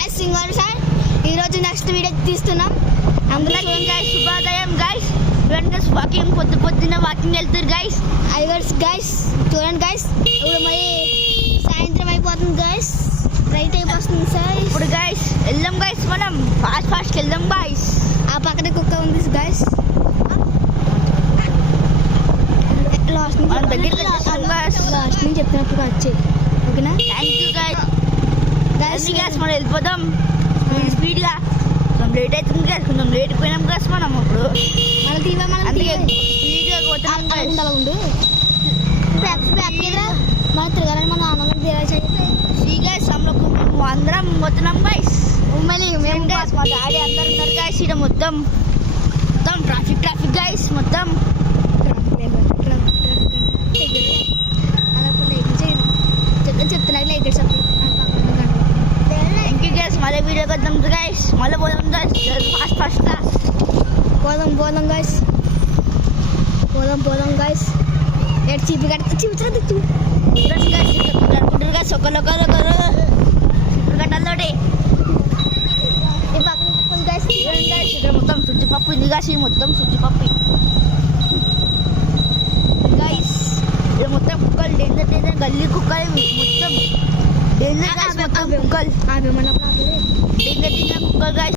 Guys singer sir ఈరోజు next video తీస్తున్నాం. అందరికీ గైస్ శుభోదయం గైస్. చూడండి వాకింగ్ పొద్దున్న వాకింగ్ వెళ్తారు గైస్. గైస్ చూడండి గైస్, ఇప్పుడు మరి సాయంత్రం అయిపోతుంది గైస్, రైట్ అయిపోతుంది సార్. ఇప్పుడు గైస్ వెళ్దాం గైస్, మనం ఫాస్ట్ వెళ్దాం గైస్. ఆ పక్కన కుక్క ఉంది గైస్. లాస్ట్ మనం దగ్గరికి వచ్చేసాం guys. లాస్ట్ నుంచి చెప్పినప్పుడు వచ్చేది ఓకేనా. Thank you guys. గైస్ మనం వెళ్ళిపోదాం స్పీడ్గా. కొంచెం లేట్ అవుతుంది గైస్, కొంచెం లేట్ పోయినాం గైస్ మనం. ఇప్పుడు మనకి అందుకే స్పీడ్గా పోతున్నాం గైస్. ఉండు మన తిరగాలని మన ఆనందం తిరగాలి. గైస్ మేము అందరం పోతున్నాం గైస్. మళ్ళీ మేము గైస్ మా డాడీ అందరు ఉన్నారు గైస్. ఇక్కడ మొత్తం ట్రాఫిక్ గైస్. మొత్తం చెప్తున్నారు లైక్ థ్యాంక్ యూ గైస్. మళ్ళీ వీడియో కొద్దాం గైస్, మళ్ళీ పోదాం గైస్. ఫాస్ట్గా పోదాం గైస్, పోదాం గైస్. ఎటు చీపి చూపించదు అనుకుంటారు గైస్. ఒకరు గంటలతోటి ఈ పక్కన గైస్. ఇక్కడ మొత్తం సుజ్జిపప్పు ఉంది గైస్. మొత్తం సుజ్జిపప్పు గైస్. ఇక్కడ మొత్తం కుక్కలు డేంజర్ గల్లీ కుక్కలు మొత్తం డేంజర్ గైస్. మొత్తం కుక్కలు ఆమె మన డేంజర్ కుక్కలు గైస్.